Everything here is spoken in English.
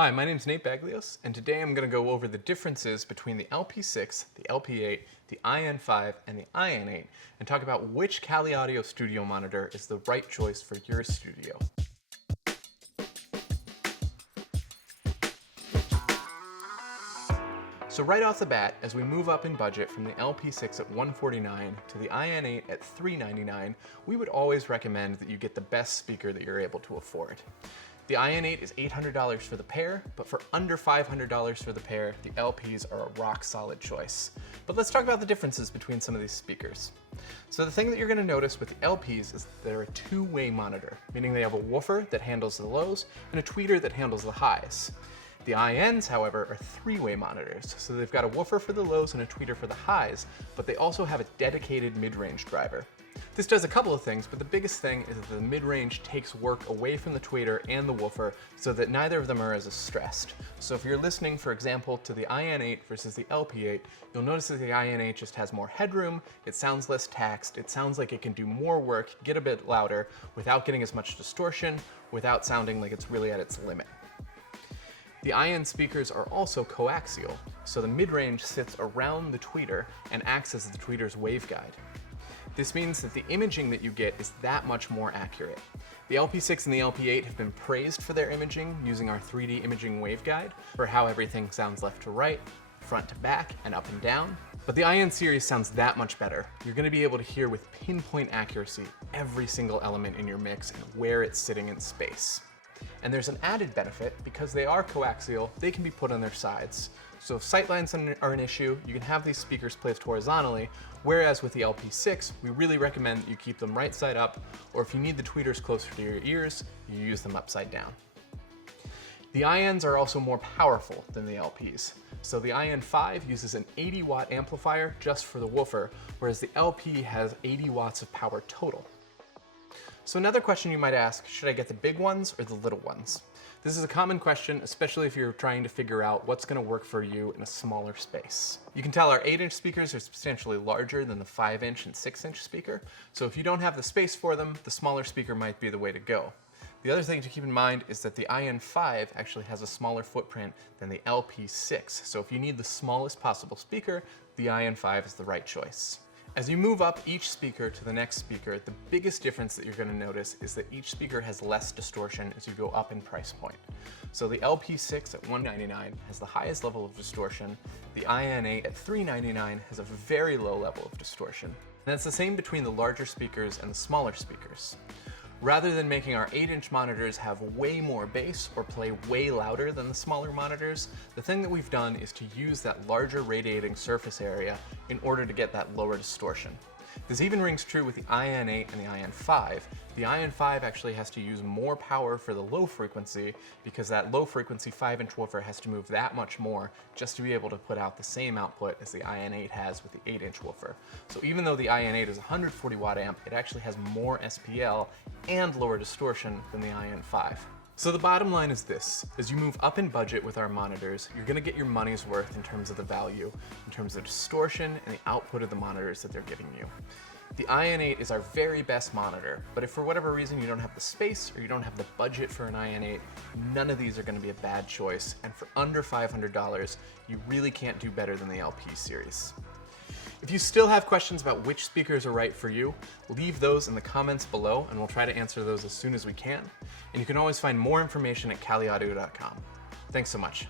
Hi, my name is Nate Baglios, and today I'm going to go over the differences between the LP6, the LP8, the IN5, and the IN8, and talk about which Kali Audio studio monitor is the right choice for your studio. So right off the bat, as we move up in budget from the LP6 at $149 to the IN8 at $399, we would always recommend that you get the best speaker that you're able to afford. The IN8 is $800 for the pair, but for under $500 for the pair, the LPs are a rock solid choice. But let's talk about the differences between some of these speakers. So the thing that you're going to notice with the LPs is that they're a two-way monitor, meaning they have a woofer that handles the lows and a tweeter that handles the highs. The INs, however, are three-way monitors, so they've got a woofer for the lows and a tweeter for the highs, but they also have a dedicated mid-range driver. This does a couple of things, but the biggest thing is that the mid-range takes work away from the tweeter and the woofer so that neither of them are as stressed. So if you're listening, for example, to the IN8 versus the LP8, you'll notice that the IN8 just has more headroom, it sounds less taxed, it sounds like it can do more work, get a bit louder, without getting as much distortion, without sounding like it's really at its limit. The IN speakers are also coaxial, so the mid-range sits around the tweeter and acts as the tweeter's waveguide. This means that the imaging that you get is that much more accurate. The LP6 and the LP8 have been praised for their imaging using our 3D imaging waveguide for how everything sounds left to right, front to back, and up and down. But the IN series sounds that much better. You're going to be able to hear with pinpoint accuracy every single element in your mix and where it's sitting in space. And there's an added benefit, because they are coaxial, they can be put on their sides. So if sightlines are an issue, you can have these speakers placed horizontally, whereas with the LP6, we really recommend that you keep them right side up, or if you need the tweeters closer to your ears, you use them upside down. The INs are also more powerful than the LPs. So the IN5 uses an 80-watt amplifier just for the woofer, whereas the LP has 80 watts of power total. So another question you might ask, should I get the big ones or the little ones? This is a common question, especially if you're trying to figure out what's going to work for you in a smaller space. You can tell our 8-inch speakers are substantially larger than the 5-inch and 6-inch speaker, so if you don't have the space for them, the smaller speaker might be the way to go. The other thing to keep in mind is that the IN5 actually has a smaller footprint than the LP6, so if you need the smallest possible speaker, the IN5 is the right choice. As you move up each speaker to the next speaker, the biggest difference that you're going to notice is that each speaker has less distortion as you go up in price point. So the LP6 at $199 has the highest level of distortion, the IN8 at $399 has a very low level of distortion. And it's the same between the larger speakers and the smaller speakers. Rather than making our 8-inch monitors have way more bass or play way louder than the smaller monitors, the thing that we've done is to use that larger radiating surface area in order to get that lower distortion. This even rings true with the IN8 and the IN5. The IN5 actually has to use more power for the low frequency because that low frequency 5-inch woofer has to move that much more just to be able to put out the same output as the IN8 has with the 8-inch woofer. So even though the IN8 is a 140 watt amp, it actually has more SPL and lower distortion than the IN5. So the bottom line is this: as you move up in budget with our monitors, you're going to get your money's worth in terms of the value, in terms of distortion and the output of the monitors that they're giving you. The IN8 is our very best monitor, but if for whatever reason you don't have the space or you don't have the budget for an IN8, none of these are going to be a bad choice, and for under $500, you really can't do better than the LP series. If you still have questions about which speakers are right for you, leave those in the comments below and we'll try to answer those as soon as we can. And you can always find more information at kaliaudio.com. Thanks so much.